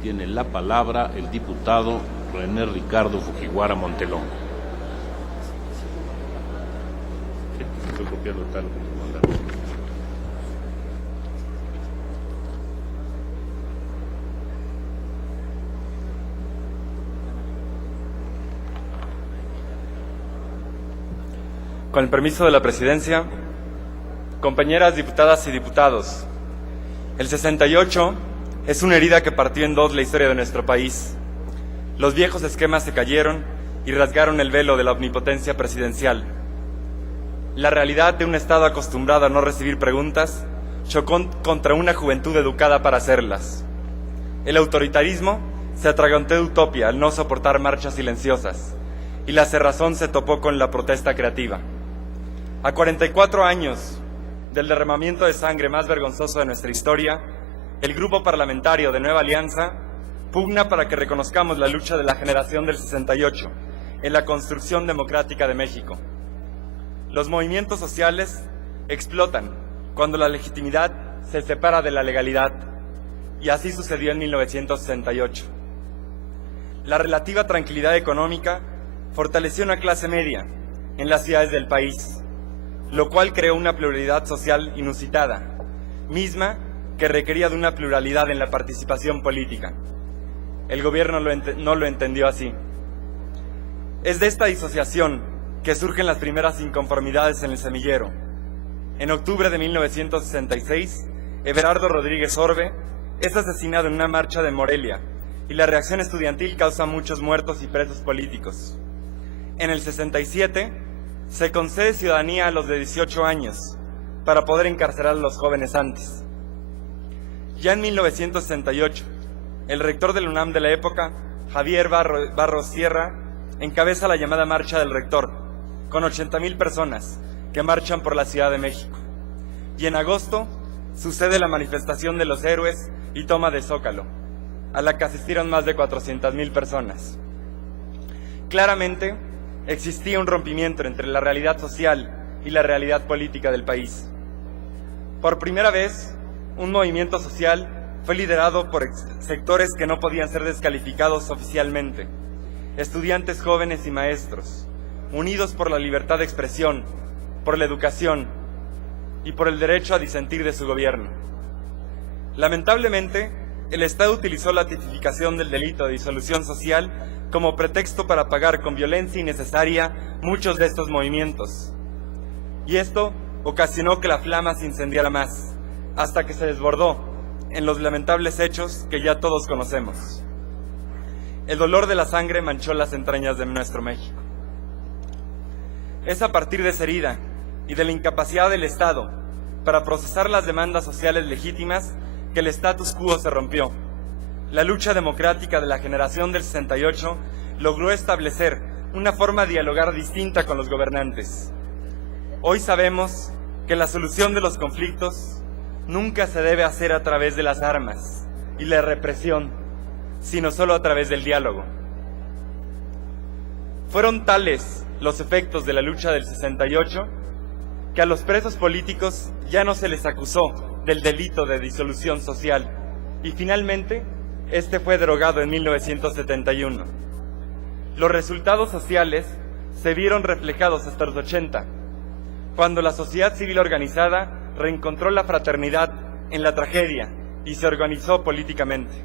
Tiene la palabra el diputado René Ricardo Fujiwara Montelongo. Estoy copiando tal lo que me mandaron. Con el permiso de la presidencia, compañeras diputadas y diputados, el 68 es una herida que partió en dos la historia de nuestro país. Los viejos esquemas se cayeron y rasgaron el velo de la omnipotencia presidencial. La realidad de un Estado acostumbrado a no recibir preguntas chocó contra una juventud educada para hacerlas. El autoritarismo se atragantó de utopía al no soportar marchas silenciosas, y la cerrazón se topó con la protesta creativa. A 44 años del derramamiento de sangre más vergonzoso de nuestra historia, el Grupo Parlamentario de Nueva Alianza pugna para que reconozcamos la lucha de la generación del 68 en la construcción democrática de México. Los movimientos sociales explotan cuando la legitimidad se separa de la legalidad, y así sucedió en 1968. La relativa tranquilidad económica fortaleció una clase media en las ciudades del país, lo cual creó una pluralidad social inusitada, misma que requería de una pluralidad en la participación política. El gobierno no lo entendió así. Es de esta disociación que surgen las primeras inconformidades en el semillero. En octubre de 1966, Everardo Rodríguez Orbe es asesinado en una marcha de Morelia, y la reacción estudiantil causa muchos muertos y presos políticos. En el 67, se concede ciudadanía a los de 18 años para poder encarcelar a los jóvenes antes. Ya en 1968, el rector del UNAM de la época, Javier Barros Sierra, encabeza la llamada Marcha del Rector, con 80,000 personas que marchan por la Ciudad de México. Y en agosto sucede la manifestación de los héroes y toma de Zócalo, a la que asistieron más de 400,000 personas. Claramente, existía un rompimiento entre la realidad social y la realidad política del país. Por primera vez, un movimiento social fue liderado por sectores que no podían ser descalificados oficialmente: estudiantes jóvenes y maestros, unidos por la libertad de expresión, por la educación y por el derecho a disentir de su gobierno. Lamentablemente, el Estado utilizó la tipificación del delito de disolución social como pretexto para apagar con violencia innecesaria muchos de estos movimientos. Y esto ocasionó que la flama se incendiara más, hasta que se desbordó en los lamentables hechos que ya todos conocemos. El dolor de la sangre manchó las entrañas de nuestro México. Es a partir de esa herida y de la incapacidad del Estado para procesar las demandas sociales legítimas que el status quo se rompió. La lucha democrática de la generación del 68 logró establecer una forma de dialogar distinta con los gobernantes. Hoy sabemos que la solución de los conflictos nunca se debe hacer a través de las armas y la represión, sino solo a través del diálogo. Fueron tales los efectos de la lucha del 68 que a los presos políticos ya no se les acusó del delito de disolución social, y finalmente este fue derogado en 1971. Los resultados sociales se vieron reflejados hasta los 80, cuando la sociedad civil organizada reencontró la fraternidad en la tragedia y se organizó políticamente.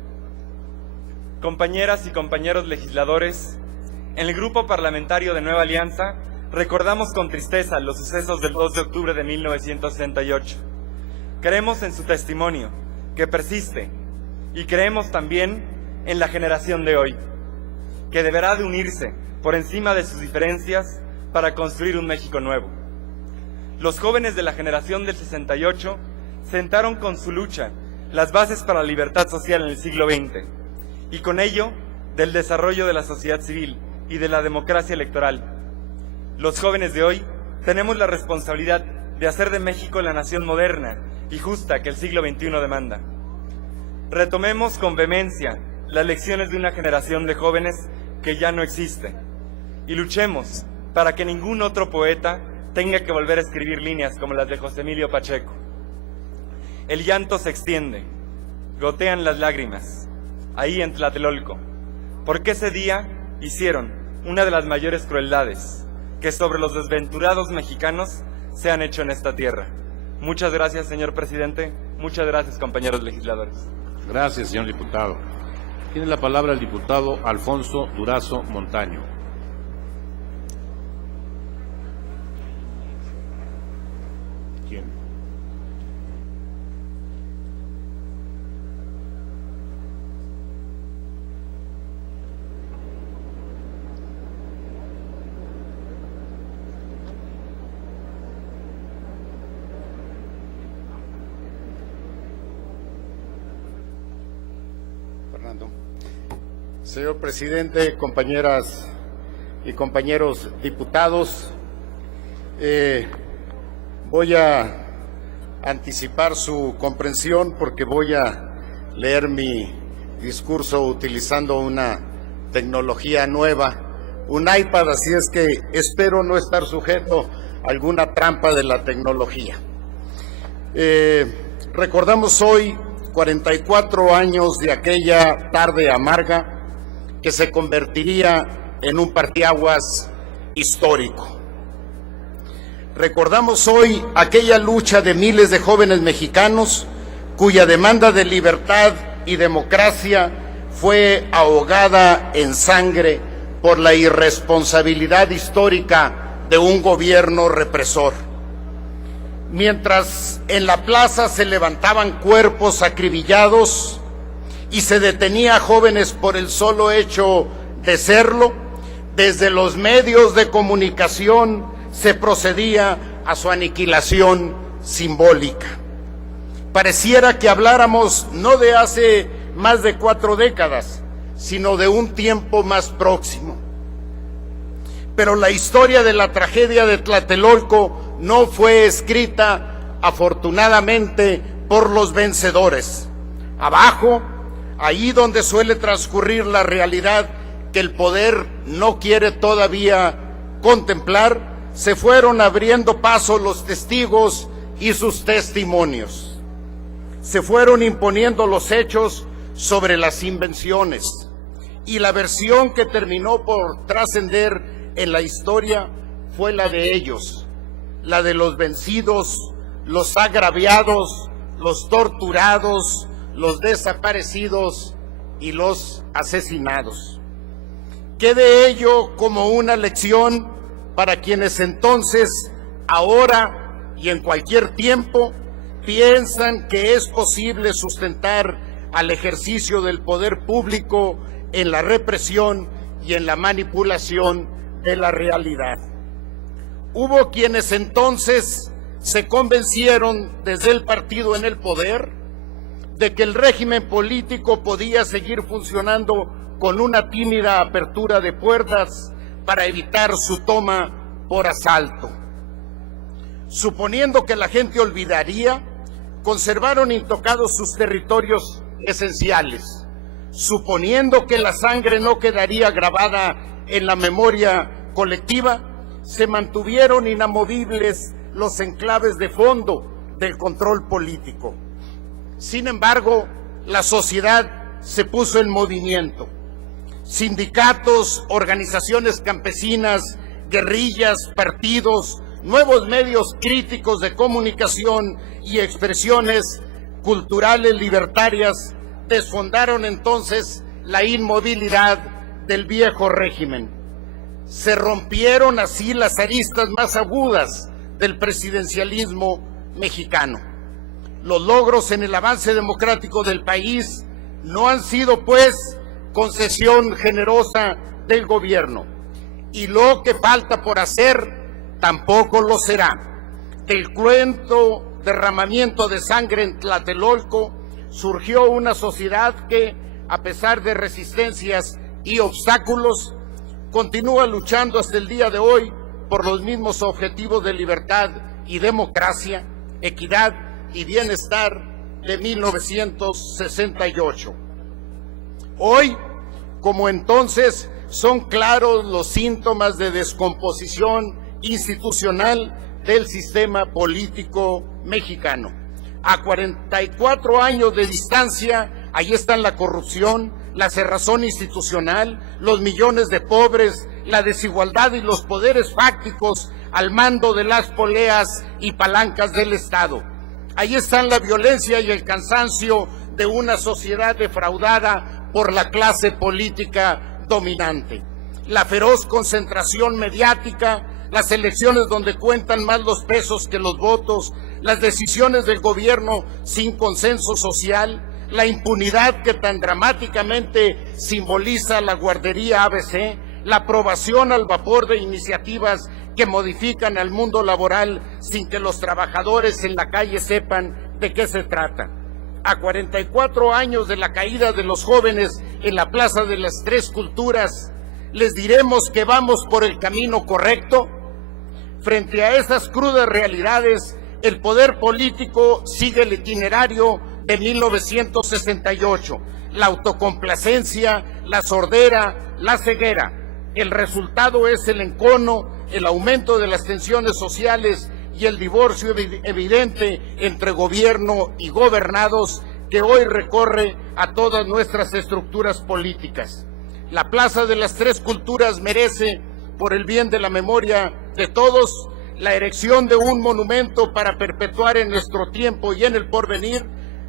Compañeras y compañeros legisladores, en el Grupo Parlamentario de Nueva Alianza recordamos con tristeza los sucesos del 2 de octubre de 1968. Creemos en su testimonio, que persiste, y creemos también en la generación de hoy, que deberá de unirse por encima de sus diferencias para construir un México nuevo. Los jóvenes de la generación del 68 sentaron con su lucha las bases para la libertad social en el siglo XX, y con ello del desarrollo de la sociedad civil y de la democracia electoral. Los jóvenes de hoy tenemos la responsabilidad de hacer de México la nación moderna y justa que el siglo XXI demanda. Retomemos con vehemencia las lecciones de una generación de jóvenes que ya no existe, y luchemos para que ningún otro poeta tenga que volver a escribir líneas como las de José Emilio Pacheco. El llanto se extiende, gotean las lágrimas, ahí en Tlatelolco, porque ese día hicieron una de las mayores crueldades que sobre los desventurados mexicanos se han hecho en esta tierra. Muchas gracias, señor presidente. Muchas gracias, compañeros legisladores. Gracias, señor diputado. Tiene la palabra el diputado Alfonso Durazo Montaño. ¿Quién? Señor presidente, compañeras y compañeros diputados, voy a anticipar su comprensión porque voy a leer mi discurso utilizando una tecnología nueva, un iPad, así es que espero no estar sujeto a alguna trampa de la tecnología. Recordamos hoy 44 años de aquella tarde amarga que se convertiría en un parteaguas histórico. Recordamos hoy aquella lucha de miles de jóvenes mexicanos cuya demanda de libertad y democracia fue ahogada en sangre por la irresponsabilidad histórica de un gobierno represor. Mientras en la plaza se levantaban cuerpos acribillados y se detenía a jóvenes por el solo hecho de serlo, desde los medios de comunicación se procedía a su aniquilación simbólica. Pareciera que habláramos no de hace más de 4 décadas, sino de un tiempo más próximo. Pero la historia de la tragedia de Tlatelolco no fue escrita, afortunadamente, por los vencedores. Abajo, ahí donde suele transcurrir la realidad que el poder no quiere todavía contemplar, se fueron abriendo paso los testigos y sus testimonios. Se fueron imponiendo los hechos sobre las invenciones, y la versión que terminó por trascender en la historia fue la de ellos, la de los vencidos, los agraviados, los torturados, los desaparecidos y los asesinados. Quede ello como una lección para quienes entonces, ahora y en cualquier tiempo, piensan que es posible sustentar al ejercicio del poder público en la represión y en la manipulación de la realidad. Hubo quienes entonces se convencieron desde el partido en el poder de que el régimen político podía seguir funcionando con una tímida apertura de puertas para evitar su toma por asalto. Suponiendo que la gente olvidaría, conservaron intocados sus territorios esenciales. Suponiendo que la sangre no quedaría grabada en la memoria colectiva, se mantuvieron inamovibles los enclaves de fondo del control político. Sin embargo, la sociedad se puso en movimiento. Sindicatos, organizaciones campesinas, guerrillas, partidos, nuevos medios críticos de comunicación y expresiones culturales libertarias desfondaron entonces la inmovilidad del viejo régimen. Se rompieron así las aristas más agudas del presidencialismo mexicano. Los logros en el avance democrático del país no han sido, pues, concesión generosa del gobierno, y lo que falta por hacer tampoco lo será. Del cruento derramamiento de sangre en Tlatelolco surgió una sociedad que, a pesar de resistencias y obstáculos, continúa luchando hasta el día de hoy por los mismos objetivos de libertad y democracia, equidad y bienestar de 1968. Hoy, como entonces, son claros los síntomas de descomposición institucional del sistema político mexicano. A 44 años de distancia, ahí están la corrupción, la cerrazón institucional, los millones de pobres, la desigualdad y los poderes fácticos al mando de las poleas y palancas del Estado. Ahí están la violencia y el cansancio de una sociedad defraudada por la clase política dominante. La feroz concentración mediática, las elecciones donde cuentan más los pesos que los votos, las decisiones del gobierno sin consenso social, la impunidad que tan dramáticamente simboliza la guardería ABC, la aprobación al vapor de iniciativas que modifican al mundo laboral sin que los trabajadores en la calle sepan de qué se trata. A 44 años de la caída de los jóvenes en la Plaza de las Tres Culturas, ¿les diremos que vamos por el camino correcto? Frente a esas crudas realidades, el poder político sigue el itinerario de 1968, la autocomplacencia, la sordera, la ceguera. El resultado es el encono, el aumento de las tensiones sociales y el divorcio evidente entre gobierno y gobernados que hoy recorre a todas nuestras estructuras políticas. La Plaza de las Tres Culturas merece, por el bien de la memoria de todos, la erección de un monumento para perpetuar en nuestro tiempo y en el porvenir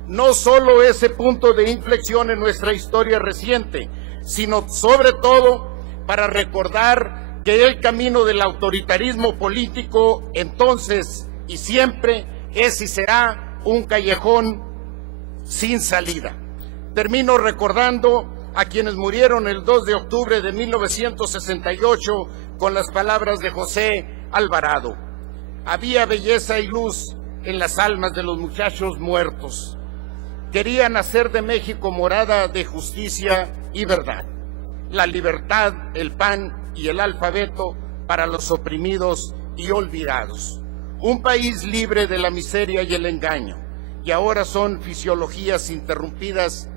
no solo ese punto de inflexión en nuestra historia reciente, sino sobre todo para recordar que el camino del autoritarismo político entonces y siempre es y será un callejón sin salida. Termino recordando a quienes murieron el 2 de octubre de 1968 con las palabras de José Alvarado. Había belleza y luz en las almas de los muchachos muertos. Querían hacer de México morada de justicia y verdad. La libertad, el pan y el alfabeto para los oprimidos y olvidados. Un país libre de la miseria y el engaño. Y ahora son fisiologías interrumpidas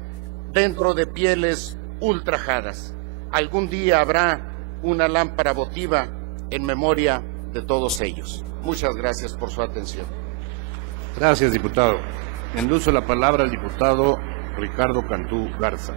dentro de pieles ultrajadas. Algún día habrá una lámpara votiva en memoria de todos ellos. Muchas gracias por su atención. Gracias, diputado. Endulzo la palabra al diputado Ricardo Cantú Garza.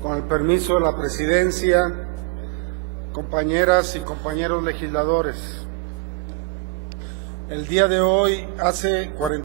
Con el permiso de la presidencia, compañeras y compañeros legisladores, el día de hoy, hace 40